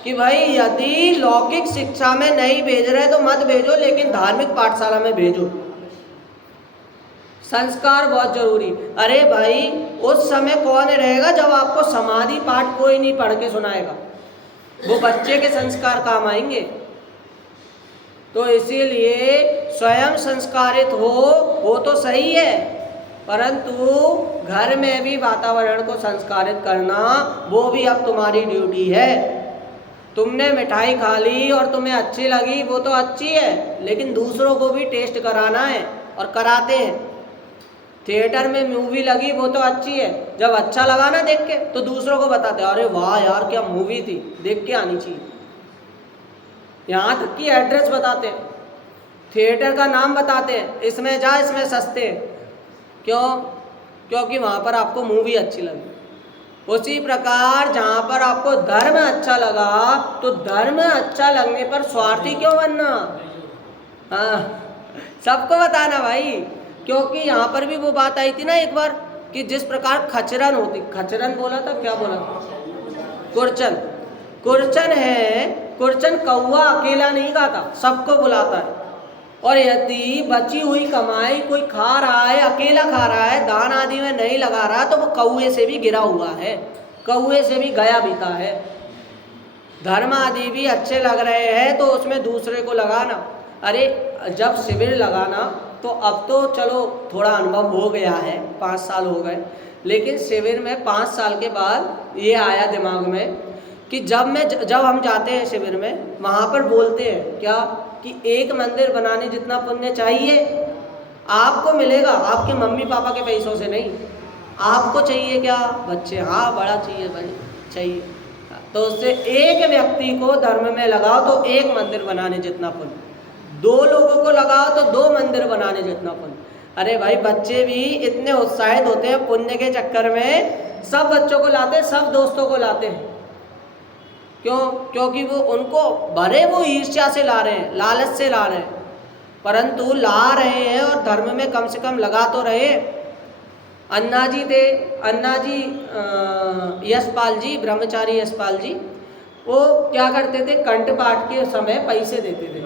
कि भाई यदि लौकिक शिक्षा में नहीं भेज रहे तो मत भेजो, लेकिन धार्मिक पाठशाला में भेजो, संस्कार बहुत जरूरी। अरे भाई उस समय कौन रहेगा जब आपको समाधि पाठ कोई नहीं पढ़ के सुनाएगा, वो बच्चे के संस्कार काम आएंगे। तो इसीलिए स्वयं संस्कारित हो वो तो सही है, परंतु घर में भी वातावरण को संस्कारित करना वो भी अब तुम्हारी ड्यूटी है। तुमने मिठाई खा ली और तुम्हें अच्छी लगी, वो तो अच्छी है, लेकिन दूसरों को भी टेस्ट कराना है, और कराते हैं। थिएटर में मूवी लगी वो तो अच्छी है, जब अच्छा लगा ना देख के तो दूसरों को बताते हैं, अरे वाह यार क्या मूवी थी, देख के आनी चाहिए। यहाँ तक कि एड्रेस बताते हैं, थिएटर का नाम बताते हैं, इसमें जा इसमें सस्ते हैं। क्यों? क्योंकि वहाँ पर आपको मूवी अच्छी लगी। उसी प्रकार जहाँ पर आपको धर्म अच्छा लगा, तो धर्म अच्छा लगने पर स्वार्थी क्यों बनना? हाँ, सबको बताना भाई, क्योंकि यहाँ पर भी वो बात आई थी ना एक बार कि जिस प्रकार खचरन होती, खचरन बोला था, क्या बोला था? कुरचन। कुरचन है, कुरचन कौवा अकेला नहीं खाता, सबको बुलाता है। और यदि बची हुई कमाई कोई खा रहा है, अकेला खा रहा है, दान आदि में नहीं लगा रहा, तो वो कौवे से भी गिरा हुआ है, कौवे से भी गया बीता है। धर्म आदि भी अच्छे लग रहे हैं तो उसमें दूसरे को लगाना। अरे जब शिविर लगाना, तो अब तो चलो थोड़ा अनुभव हो गया है, 5 साल हो गए, लेकिन शिविर में 5 साल के बाद ये आया दिमाग में कि जब हम जाते हैं शिविर में, वहाँ पर बोलते हैं क्या कि एक मंदिर बनाने जितना पुण्य चाहिए आपको मिलेगा, आपके मम्मी पापा के पैसों से नहीं। आपको चाहिए क्या बच्चे? हाँ बड़ा चाहिए भाई, चाहिए। तो उससे एक व्यक्ति को धर्म में लगाओ तो एक मंदिर बनाने जितना पुण्य, 2 लोगों को लगाओ तो 2 मंदिर बनाने जितना पुण्य। अरे भाई बच्चे भी इतने उत्साहित होते हैं पुण्य के चक्कर में, सब बच्चों को लाते हैं, सब दोस्तों को लाते हैं। क्यों? क्योंकि वो उनको भरे वो ईर्ष्या से ला रहे हैं, लालच से ला रहे हैं, परंतु ला रहे हैं और धर्म में कम से कम लगा तो रहे। अन्ना जी यशपाल जी, ब्रह्मचारी यशपाल जी, वो क्या करते थे, कंठ पाठ के समय पैसे देते थे,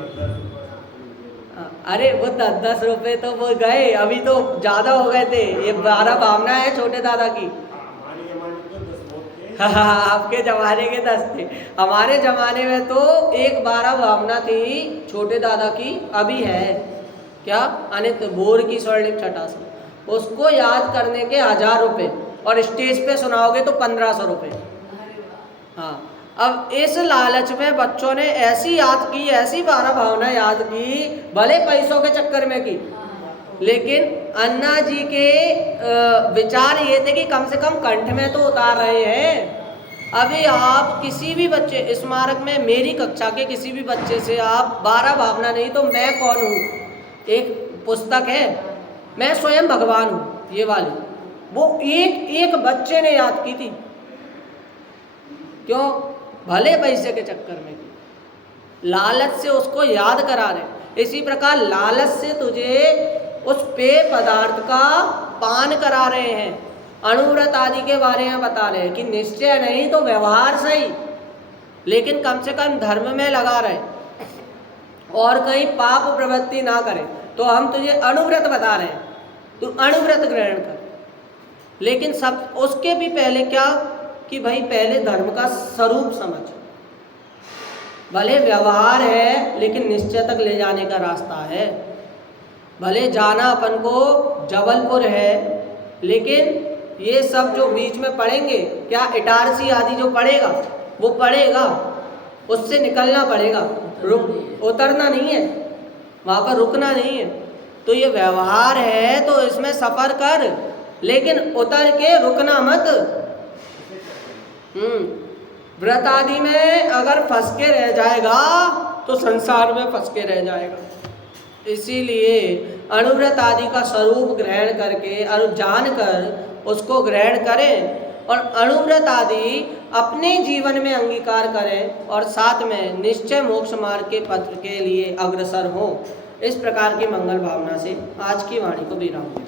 अरे वो 10-10 रुपए तो वो गए, अभी तो ज्यादा हो गए थे। ये 12 भावना है छोटे दादा की। आपके जमाने के 10 थे, हमारे जमाने में तो एक 12 भावना थी छोटे दादा की। अभी है क्या, अनित बोर की स्वर्णिम छटा से, उसको याद करने के 1000 रुपये, और स्टेज पे सुनाओगे तो 1500 रुपये। हाँ, अब इस लालच में बच्चों ने ऐसी याद की, ऐसी 12 भावना याद की, भले पैसों के चक्कर में की, लेकिन अन्ना जी के विचार ये थे कि कम से कम कंठ में तो उतार रहे हैं। अभी आप किसी भी बच्चे, स्मारक में मेरी कक्षा के किसी भी बच्चे से आप 12 भावना नहीं तो मैं कौन हूँ, एक पुस्तक है, मैं स्वयं भगवान हूँ, ये वाली, वो एक एक बच्चे ने याद की थी। क्यों? भले पैसे के चक्कर में, लालच से उसको याद करा रहे। इसी प्रकार लालच से तुझे उस पेय पदार्थ का पान करा रहे हैं, अणुव्रत आदि के बारे में बता रहे हैं कि निश्चय नहीं तो व्यवहार सही, लेकिन कम से कम धर्म में लगा रहे और कहीं पाप प्रवृत्ति ना करे। तो हम तुझे अणुव्रत बता रहे हैं, तू अणुव्रत ग्रहण कर। लेकिन सब उसके भी पहले क्या कि भाई पहले धर्म का स्वरूप समझ। भले व्यवहार है लेकिन निश्चय तक ले जाने का रास्ता है। भले जाना अपन को जबलपुर है, लेकिन ये सब जो बीच में पढ़ेंगे, क्या इटारसी आदि जो पढ़ेगा वो पढ़ेगा, उससे निकलना पड़ेगा, उतरना नहीं है, वहाँ पर रुकना नहीं है। तो ये व्यवहार है तो इसमें सफ़र कर, लेकिन उतर के रुकना मत। व्रत आदि में अगर फंस के रह जाएगा तो संसार में फंस के रह जाएगा। इसीलिए अणुव्रत आदि का स्वरूप ग्रहण करके और जानकर उसको ग्रहण करें, और अणुव्रत आदि अपने जीवन में अंगीकार करें, और साथ में निश्चय मोक्ष मार्ग के पथ के लिए अग्रसर हो। इस प्रकार की मंगल भावना से आज की वाणी को विराम दें।